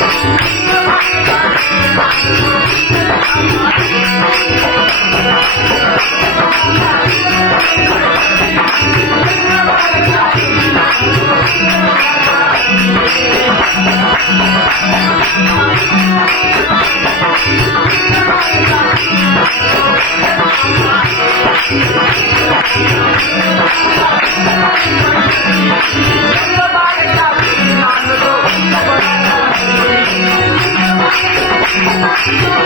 Thank you.